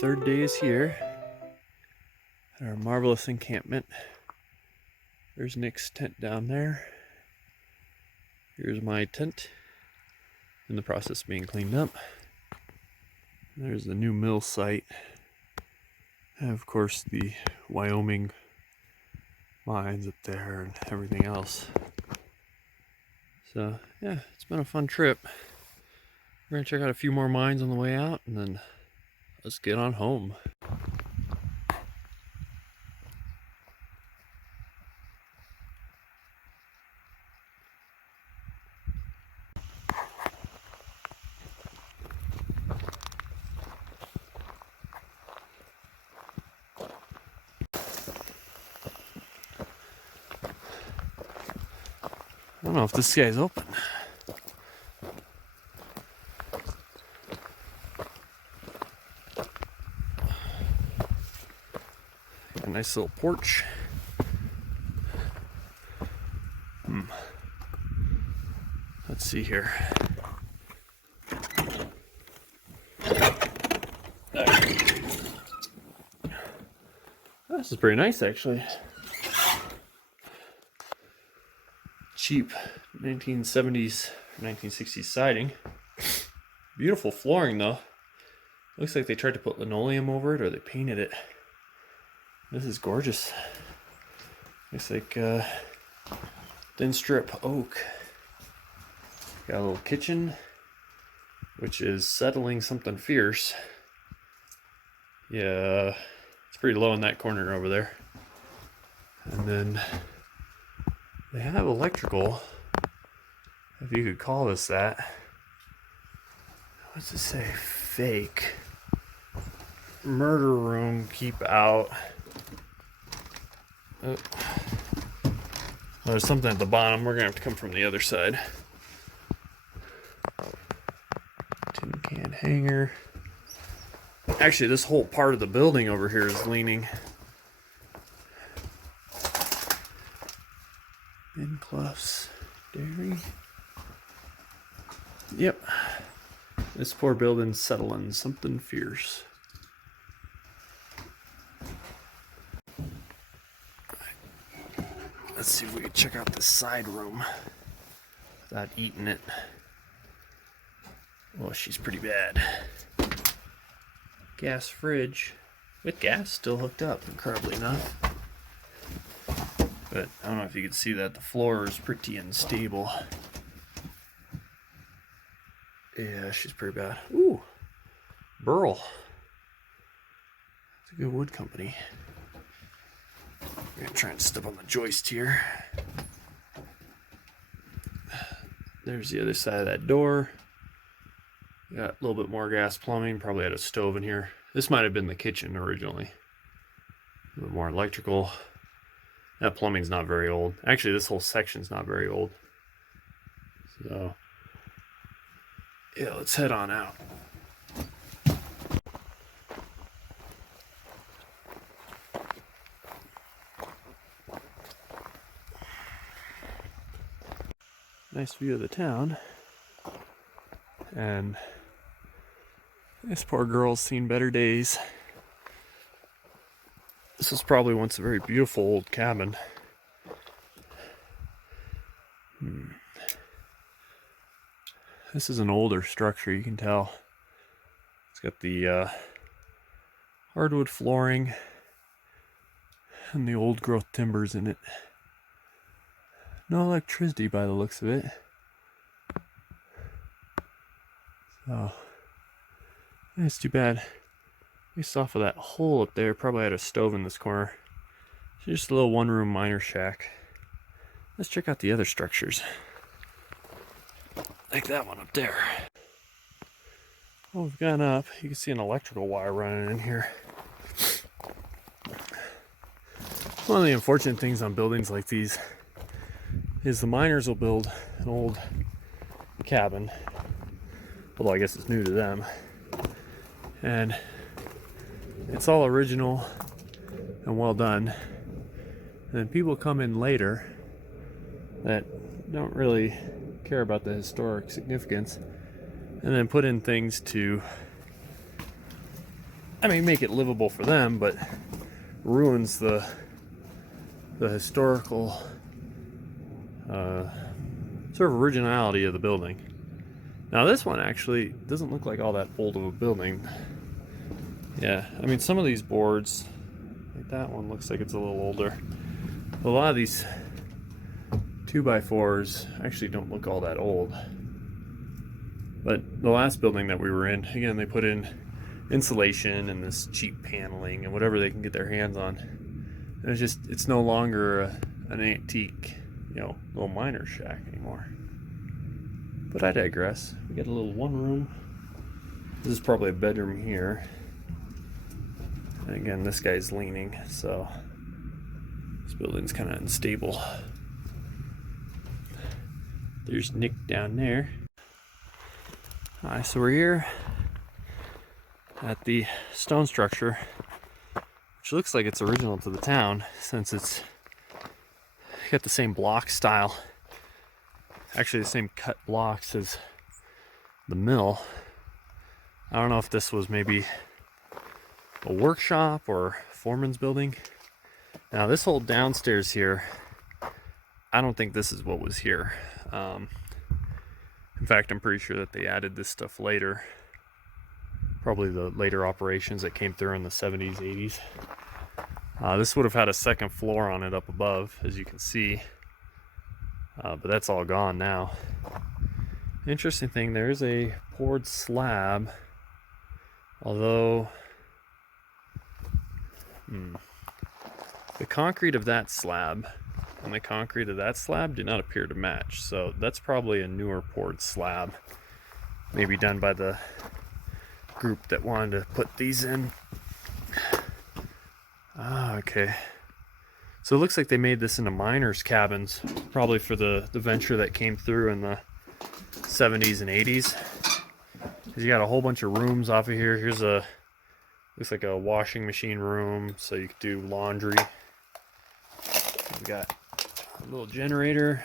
third day is here at our marvelous encampment. There's Nick's tent down there. Here's my tent in the process of being cleaned up. There's the new mill site. And of course the Wyoming mines up there and everything else. So yeah, it's been a fun trip. We're gonna check out a few more mines on the way out and then let's get on home. I don't know if this guy's open. A nice little porch. Let's see here. This is pretty nice, actually. Cheap 1970s, 1960s siding. Beautiful flooring, though. Looks like they tried to put linoleum over it or they painted it. This is gorgeous. Looks like thin strip oak. Got a little kitchen, which is settling something fierce. Yeah, it's pretty low in that corner over there. And then they have electrical, if you could call this that. What's it say? Fake. Murder room, keep out. Well, there's something at the bottom. We're gonna have to come from the other side. Tin can hanger. Actually, this whole part of the building over here is leaning. Incluffs Dairy. Yep. This poor building's settling something fierce. Let's see if we can check out this side room without eating it. Oh, she's pretty bad. Gas fridge with gas still hooked up, incredibly enough. But I don't know if you can see that the floor is pretty unstable. Yeah, she's pretty bad. Ooh, Burl. It's a good wood company. We're gonna try and step on the joist here. There's the other side of that door. Got a little bit more gas plumbing. Probably had a stove in here. This might have been the kitchen originally. A little more electrical. That plumbing's not very old. Actually, this whole section's not very old. So, yeah, let's head on out. Nice view of the town. And this poor girl's seen better days. This was probably once a very beautiful old cabin. This is an older structure, you can tell. It's got the hardwood flooring and the old growth timbers in it. No electricity by the looks of it. So, it's too bad. Based off of that hole up there, probably had a stove in this corner. It's just a little one-room miner shack. Let's check out the other structures. Like that one up there. Oh, we've gone up. You can see an electrical wire running in here. One of the unfortunate things on buildings like these is the miners will build an old cabin. Although I guess it's new to them. And it's all original and well done. And then people come in later that don't really care about the historic significance and then put in things to I mean, make it livable for them, but ruins the historical sort of originality of the building. Now this one actually doesn't look like all that old of a building. Yeah, I mean some of these boards, like that one looks like it's a little older. A lot of these 2x4s actually don't look all that old. But the last building that we were in, again, they put in insulation and this cheap paneling and whatever they can get their hands on. And it's no longer an antique, little miner shack anymore. But I digress. We got a little one room. This is probably a bedroom here. And again, this guy's leaning, so this building's kind of unstable. There's Nick down there. Alright, so we're here at the stone structure, which looks like it's original to the town since it's got the same block style. Actually, the same cut blocks as the mill. I don't know if this was maybe a workshop or foreman's building. Now, this whole downstairs here, I don't think this is what was here. In fact, I'm pretty sure that they added this stuff later. Probably the later operations that came through in the 70s, 80s. This would have had a second floor on it up above, as you can see. But that's all gone now. Interesting thing, there is a poured slab. Although, the concrete of that slab and the concrete of that slab do not appear to match. So that's probably a newer poured slab. Maybe done by the group that wanted to put these in. Okay. So it looks like they made this into miners' cabins, probably for the venture that came through in the 70s and 80s. Because you got a whole bunch of rooms off of here. Here's looks like a washing machine room, so you could do laundry. We got a little generator.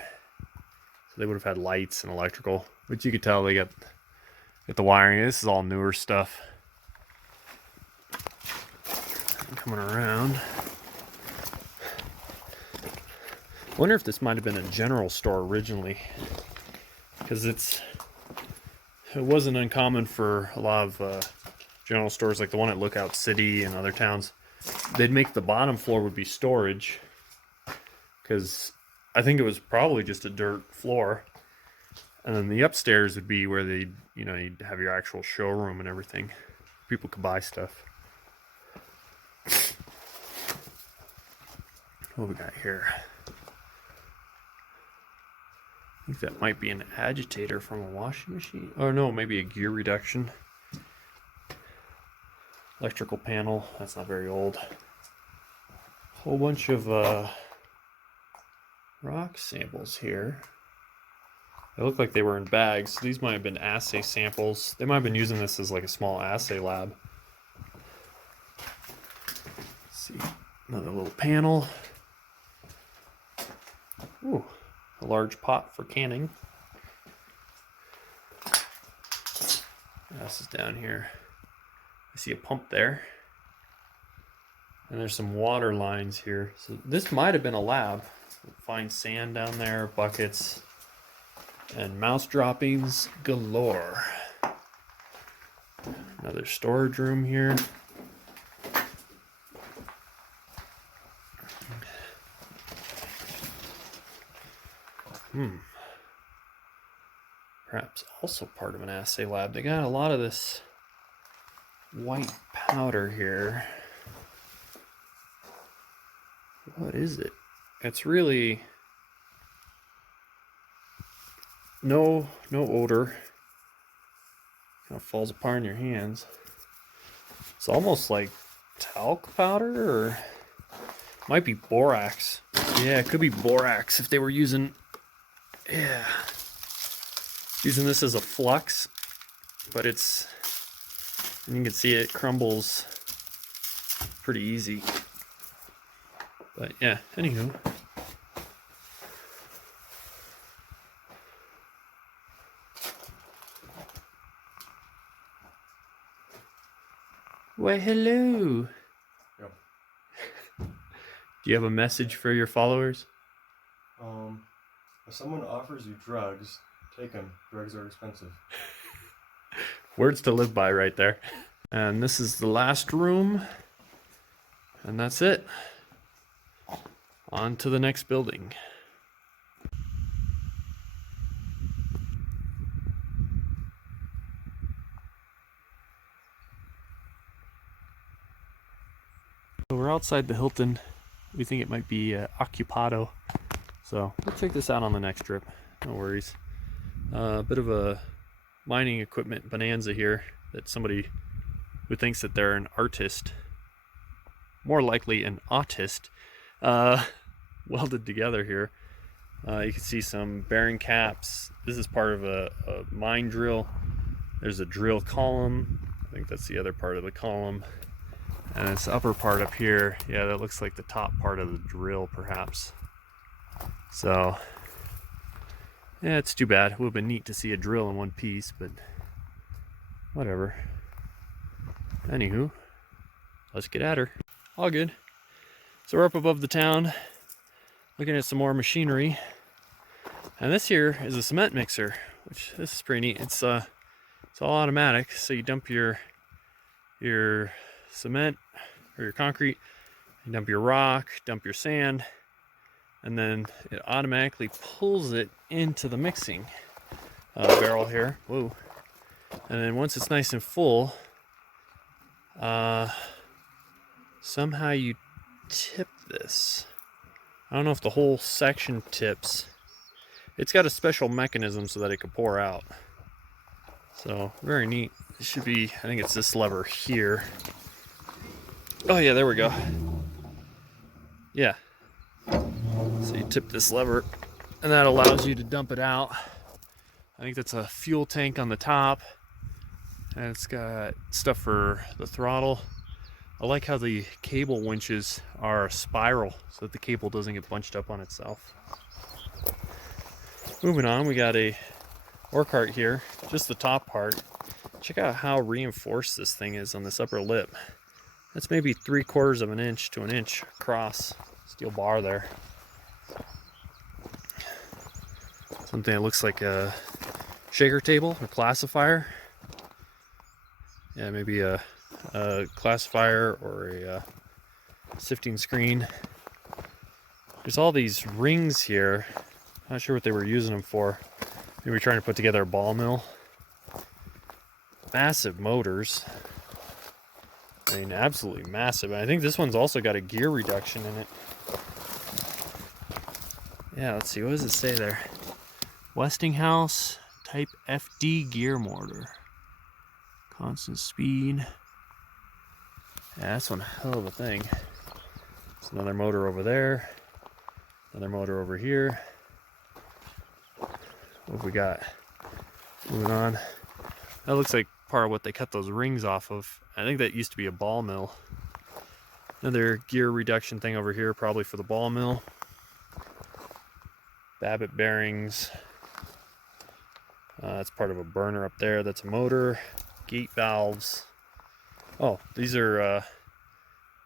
So they would have had lights and electrical, but you could tell they got the wiring. This is all newer stuff. Coming around. Wonder if this might have been a general store originally, because it wasn't uncommon for a lot of general stores like the one at Lookout City and other towns. They'd make the bottom floor would be storage, because I think it was probably just a dirt floor, and then the upstairs would be where you'd have your actual showroom and everything. People could buy stuff. What we got here? I think that might be an agitator from a washing machine. Or no, maybe a gear reduction. Electrical panel. That's not very old. Whole bunch of rock samples here. They look like they were in bags. These might have been assay samples. They might have been using this as like a small assay lab. Let's see. Another little panel. Ooh. A large pot for canning. This is down here. I see a pump there. And there's some water lines here. So this might have been a lab. Find sand down there, buckets, and mouse droppings galore. Another storage room here. Perhaps also part of an assay lab. They got a lot of this white powder here. What is it? It's really no odor. Kind of falls apart in your hands. It's almost like talc powder, or might be borax. Yeah, it could be borax if they were using this as a flux, but you can see it crumbles pretty easy. But yeah, anywho. Why, hello. Yeah. Do you have a message for your followers? If someone offers you drugs, take them. Drugs are expensive. Words to live by right there. And this is the last room. And that's it. On to the next building. So we're outside the Hilton. We think it might be occupado. So we'll check this out on the next trip. No worries. A bit of a mining equipment bonanza here that somebody who thinks that they're an artist, more likely an autist, welded together here. You can see some bearing caps. This is part of a mine drill. There's a drill column. I think that's the other part of the column. And this upper part up here, yeah, that looks like the top part of the drill perhaps. So yeah, it's too bad. It would have been neat to see a drill in one piece, but whatever. Anywho, let's get at her. All good. So we're up above the town, looking at some more machinery. And this here is a cement mixer, which this is pretty neat. It's all automatic, so you dump your cement or your concrete, you dump your rock, dump your sand, and then it automatically pulls it into the mixing barrel here. Whoa. And then once it's nice and full, somehow you tip this. I don't know if the whole section tips. It's got a special mechanism so that it can pour out. So very neat. It should be, I think it's this lever here. Oh yeah, there we go. Yeah. So you tip this lever and that allows you to dump it out. I think that's a fuel tank on the top. And it's got stuff for the throttle. I like how the cable winches are a spiral so that the cable doesn't get bunched up on itself. Moving on, we got a ore cart here, just the top part. Check out how reinforced this thing is on this upper lip. That's maybe 3/4 of an inch to an inch across. Steel bar there. Something that looks like a shaker table or classifier. Yeah, maybe a classifier or a sifting screen. There's all these rings here. Not sure what they were using them for. Maybe trying to put together a ball mill. Massive motors. I mean, absolutely massive. I think this one's also got a gear reduction in it. Yeah, let's see. What does it say there? Westinghouse Type FD gear motor. Constant speed. Yeah, that's one hell of a thing. There's another motor over there. Another motor over here. What have we got? Moving on. That looks like part of what they cut those rings off of. I think that used to be a ball mill. Another gear reduction thing over here, probably for the ball mill. Babbitt bearings. That's part of a burner up there. That's a motor. Gate valves. Oh, these are,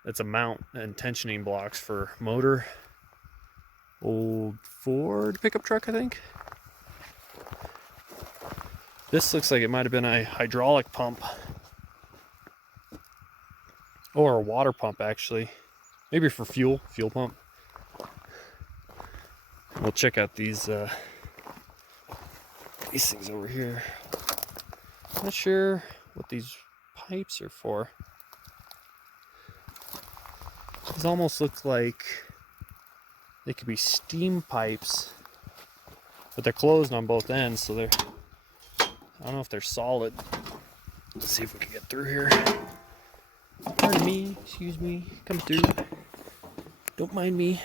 that's a mount and tensioning blocks for motor. Old Ford pickup truck, I think. This looks like it might have been a hydraulic pump. Or a water pump, actually. Maybe for fuel pump. We'll check out these things over here. Not sure what these pipes are for. These almost look like they could be steam pipes, but they're closed on both ends, so they're, I don't know if they're solid. Let's see if we can get through here. Pardon me, excuse me, come through. Don't mind me.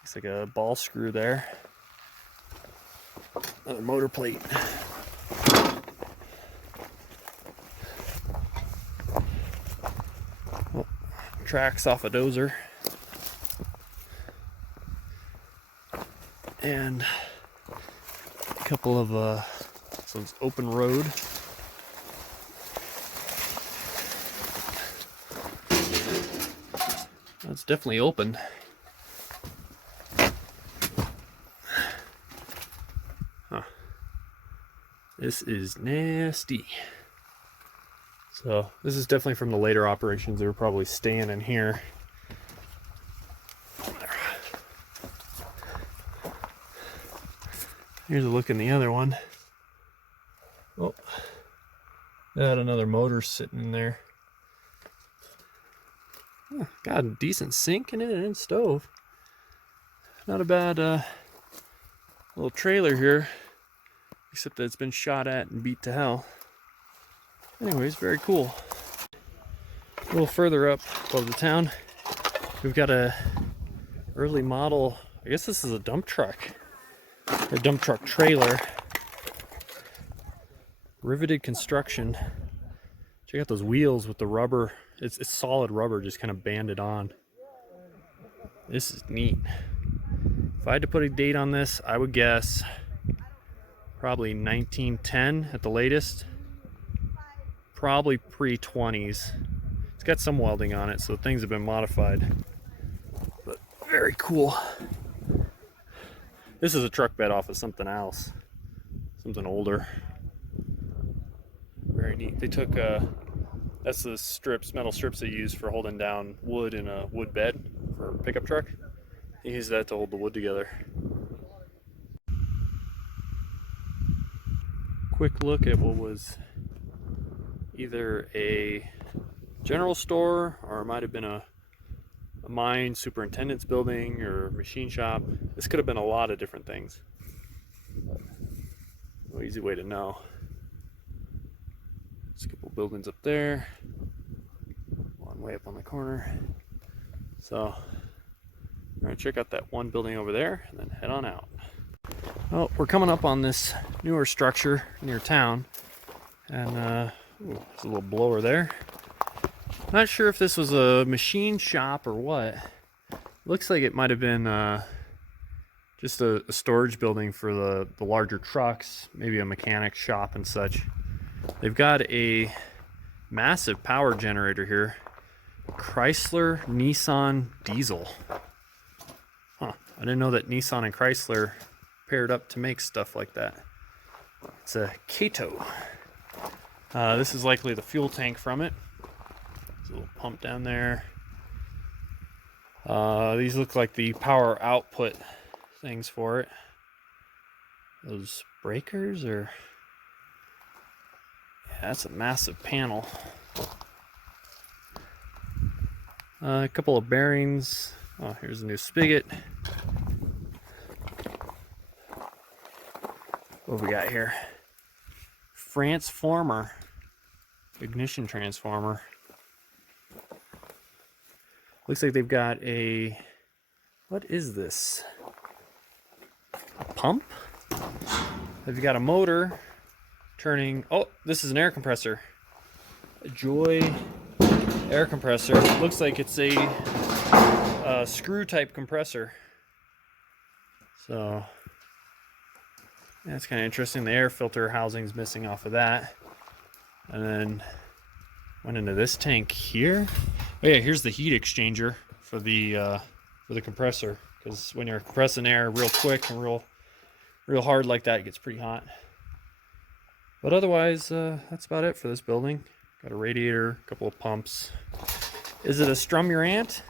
Looks like a ball screw there. Another motor plate. Oh, tracks off a dozer. And a couple of So it's open road. It's definitely open. Huh. This is nasty. So this is definitely from the later operations. They were probably staying in here. Here's a look in the other one. Oh, got another motor sitting in there. Oh, got a decent sink in it and stove. Not a bad little trailer here, except that it's been shot at and beat to hell. Anyways, very cool. A little further up above the town, we've got a early model, I guess this is a dump truck, or dump truck trailer. Riveted construction. Check out those wheels with the rubber. It's solid rubber just kind of banded on. This is neat. If I had to put a date on this, I would guess probably 1910 at the latest. Probably pre-20s. It's got some welding on it, so things have been modified. But very cool. This is a truck bed off of something else. Something older. Very neat. They took that's the strips, metal strips they use for holding down wood in a wood bed for a pickup truck. They use that to hold the wood together. Quick look at what was either a general store, or it might have been a mine superintendent's building or machine shop. This could have been a lot of different things. No easy way to know. There's a couple buildings up there, one way up on the corner. So we're gonna check out that one building over there and then head on out. Well, we're coming up on this newer structure near town, and ooh, there's a little blower there. Not sure if this was a machine shop or what. Looks like it might have been just a storage building for the larger trucks, maybe a mechanic shop and such. They've got a massive power generator here. Chrysler Nissan diesel. Huh, I didn't know that Nissan and Chrysler paired up to make stuff like that. It's a Kato. This is likely the fuel tank from it. There's a little pump down there. These look like the power output things for it. Those breakers, or yeah, that's a massive panel. A couple of bearings. Oh, here's a new spigot. What have we got here? Transformer. Ignition transformer. Looks like they've got a... What is this? A pump? They've got a motor turning... Oh, this is an air compressor. A Joy air compressor. Looks like it's a screw type compressor. So that's kind of interesting. The air filter housing's missing off of that. And then went into this tank here. Oh yeah, here's the heat exchanger for the compressor. Because when you're compressing air real quick and real hard like that, it gets pretty hot. But otherwise, that's about it for this building. Got a radiator, a couple of pumps. Is it a strum your ant?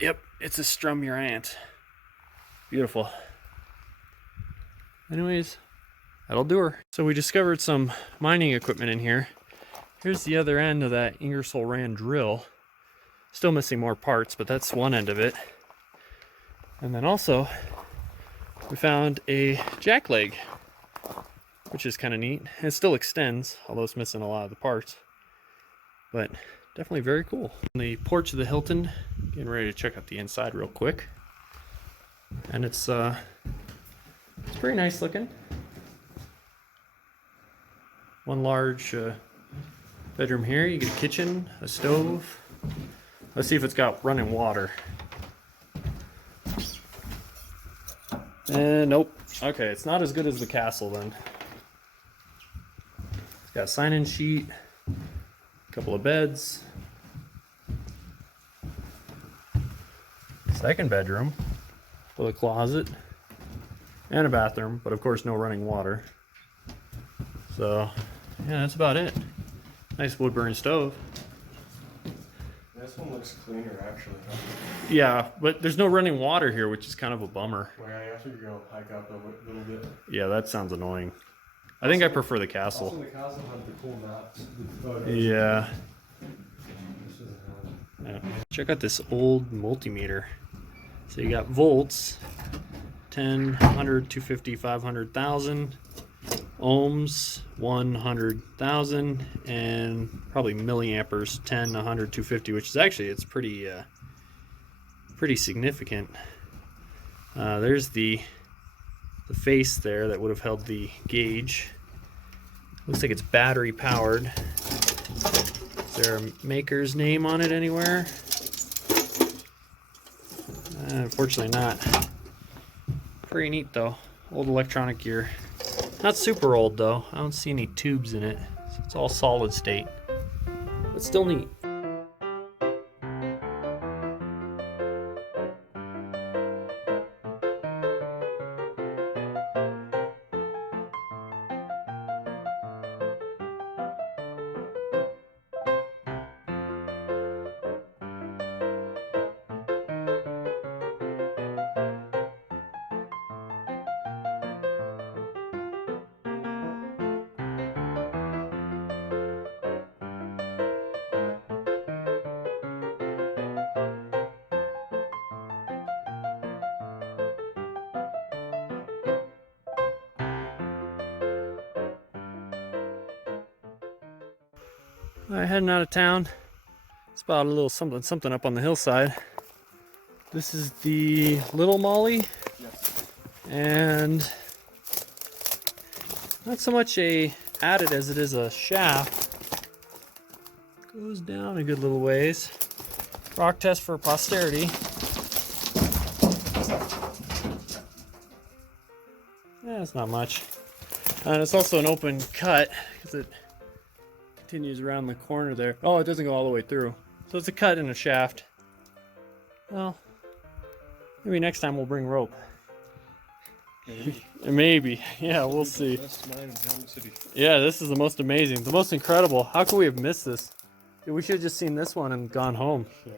Yep, it's a strum your ant. Beautiful. Anyways, that'll do her. So we discovered some mining equipment in here. Here's the other end of that Ingersoll Rand drill. Still missing more parts, but that's one end of it. And then also, we found a jackleg, which is kind of neat. It still extends, although it's missing a lot of the parts. But definitely very cool. On the porch of the Hilton, getting ready to check out the inside real quick. And it's pretty nice looking. One large bedroom here. You get a kitchen, a stove. Let's see if it's got running water. Nope. Okay, it's not as good as the castle then. It's got a sign-in sheet, a couple of beds, second bedroom with a closet and a bathroom, but of course no running water. So yeah, that's about it. Nice wood burning stove. This one looks cleaner, actually. Yeah, but there's no running water here, which is kind of a bummer. Where I have to go hike up a little bit. Yeah, that sounds annoying. I think I prefer the castle. Also, the castle had the cool maps. The photos. Yeah. This doesn't have it. Yeah. Check out this old multimeter. So you got volts, 10, 100, 250, 500,000, ohms, 100,000, and probably milliamperes, 10, 100, 250, which is actually, it's pretty significant. There's the face there that would have held the gauge. Looks like it's battery powered. Is there a maker's name on it anywhere? Unfortunately not. Pretty neat though. Old electronic gear. Not super old though. I don't see any tubes in it. So it's all solid state. But still neat. Alright, heading out of town. Spotted a little something up on the hillside. This is the Little Molly. Yes. And not so much a adit as it is a shaft. Goes down a good little ways. Rock test for posterity. Yeah, it's not much. And it's also an open cut because it continues around the corner there. Oh, it doesn't go all the way through. So it's a cut in a shaft. Well, maybe next time we'll bring rope. Maybe. Yeah, we'll see. Best mine in Panamint City. Yeah, this is the most amazing, the most incredible. How could we have missed this? Dude, we should have just seen this one and gone home. Yeah.